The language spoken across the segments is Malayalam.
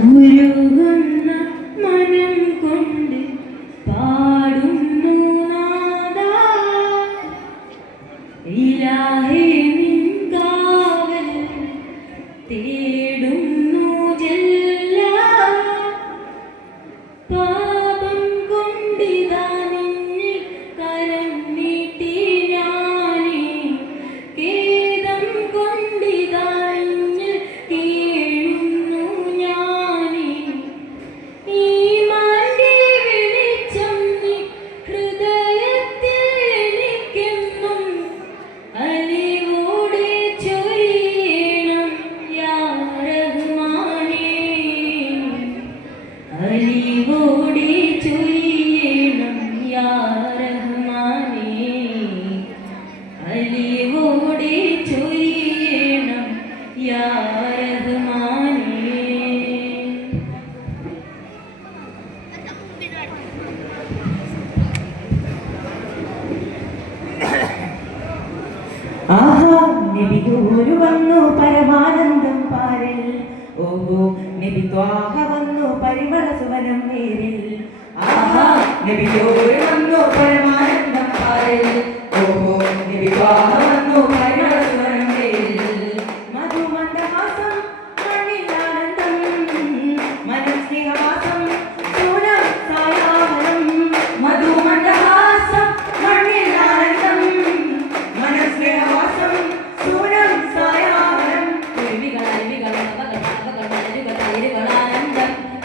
ഉരുകുന്ന മനം കൊണ്ട് പാടുന്നു നാദാ ഇലാഹേ നിൻ കാവൽ തേടുന്നു ജല്ല പാപം കൊണ്ടിതാ നിന്നിൽ കരം നീട്ടി ഞാനേ ഖേദം കൊണ്ടിതാ നിന്നിൽ കീഴുന്നു ഞാനേ ഈമാന്റെ വെളിച്ചം നീ ഹൃദയത്തിൽ എനിക്കെന്നും അലിവോടെ ചൊരിയണം യാ റഹ്മാനേ അലിവോടെ ചൊരിയണം യാ റഹ്മാനേ അലിവോടെ ചൊരിയണം യാ റഹ്മാനേ. ആഹാ നബി ഗുരു വന്നു പരമാനന്ദം പാരിൽ ഓഹോ നബി ത്വാഹ വന്നു പരിമള സുവനം നേരിൽ ആഹാ നബി ഗുരു വന്നു പരമാനന്ദം പാരിൽ ഓഹോ നബി ത്വാഹ വന്നു പരിമള സുവനം നേരിൽ മധുമന്ദഹാസം മണ്ണിലാനന്ദം മനസ്നേഹവാസം സൂനം സായാഹനം മധുമന്ദഹാസം മണ്ണിലാനന്ദം മനസ്നേഹവാസം സൂനം സായാഹനം കുരുവികളാനന്ദം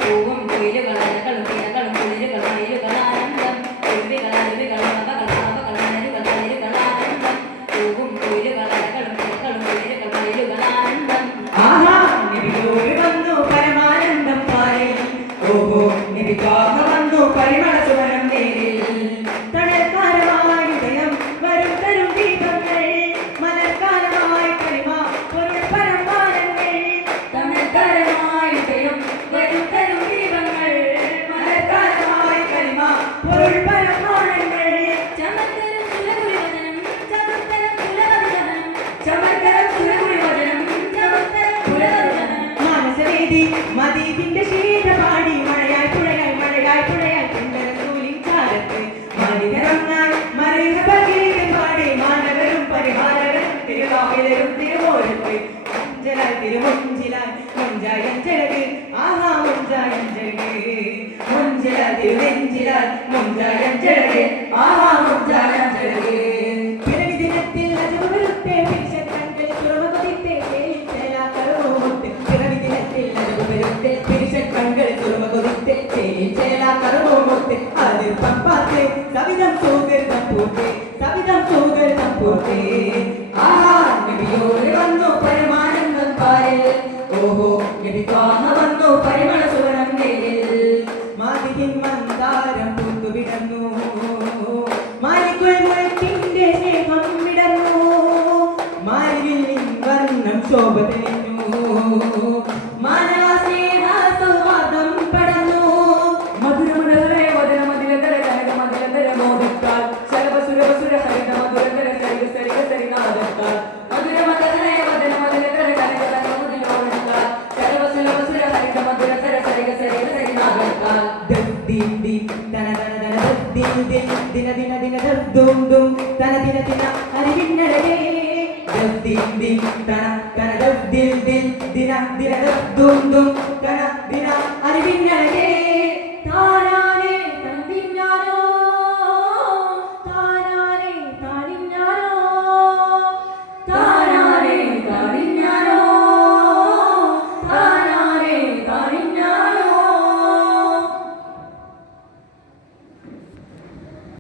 പൂവും കുയിലുകളാനകളും കിഴകളും കുളിരുകളാനന്ദം കുരുവികളാനന്ദം പൂവും കുയിലുകളാനകളും കിഴകളും കുളിരുകളാനന്ദം. ആഹാ നബി ഗുരു വന്നു പരമാനന്ദം പാരിൽ ഓഹോ നബി ത്വാഹ വന്നു പരിമള സുവനം നേരിൽ തണൽക്കാലമായി ഹൃദയം വരും തരും ദീപങ്ങൾ മലർക്കാലമായി കരിമ പൊരുൾ പരമാനങ്ങൾ തണൽക്കാലമായി ഹൃദയം വരും തരും ദീപങ്ങൾ മലർക്കാലമായി കരിമ പൊരുൾ പരമാനങ്ങൾ ചമർക്കരം കുലകുലിവചനം ചമർക്കരം കുലവചനം ചമർക്കരം കുലകുലിവചനം ചമർക്കരം കുലവചനം മാനസവേദി മദീപിന്റെ ശീതപാടി മഴയായി പുഴയായി കുണ്ടലൂലിൻ ചാരത്ത് മാലികരങ്ങായി മറിഹബഗീതം പാടി മാനവരും പരിഹാരകരും തിരുവാവിലരും തിരുവോരത്ത് മുഞ്ചലായി തിരുമുഞ്ചിലായി മുഞ്ചായഞ്ചഴക് ആഹാ മുഞ്ചായഞ്ചഴക് മുഞ്ചലായി തിരുനെഞ്ചിലായി മുഞ്ചായഞ്ചഴക് ആഹാ മുഞ്ചായഞ്ചഴക് പിറവി ദിനത്തിൽ അജുവരുത്തെ പിരിശക്കങ്ങൾ തുറമുഖത്തെ ചേലിച്ചേലാ കറുമുത്ത് പിറവി ദിനത്തിൽ അജുവരുത്തെ പിരിശക്കങ്ങൾ തുറമുഖത്തെ ചേലിച്ചേലാ കറുമുത്ത് അതിൽ പമ്പാത്തെ സവിധം സുഗന്ധം പൂത്തെ സവിധം സുഗന്ധം പൂത്തെ ആഹാ നബിയോട് വന്നു പരമാനന്ദം പാരിൽ ഓഹോ നബി ത്വാഹ വന്നു പരിമള സുവനം നേരിൽ മാതിരിൻ മന്ദാരം പൂത്തുവിടന്നു മാലിക്കുൽ മുൽക്കിന്റെ സ്നേഹം വിടന്നു മാലിവിൽ നിൻ വർണ്ണം ശോഭ തെളിഞ്ഞു മാനവ സ്നേഹ സൗഹാർദ്ദം പടന്നു മധുരമധുരേ വദനമതിലതര കനകമതിലതര മോദിക്കാൽ ശരവസുരവസുര ഹരിത മധുരതര സരിഗ സരിഗ സരിനാദക്കാൽ മധുരമധുരേ വദനമതിലതര കനകമതിലോടക്കാൽ ശരവസുരവസുര ഹരിത മധുരതര സരിഗ സരിഗ സരിനാദക്കാൽ ദിൻ ദിൻ തന തന തന ദിൻ ദിൻ ദിന ദിന ദിന ദും ദും തന ദിന ദിന ഹരിവിന്നലേ ദിൻ ദിൻ തന തന ദിൽ ദിൽ ദിന ദിന ദും ദും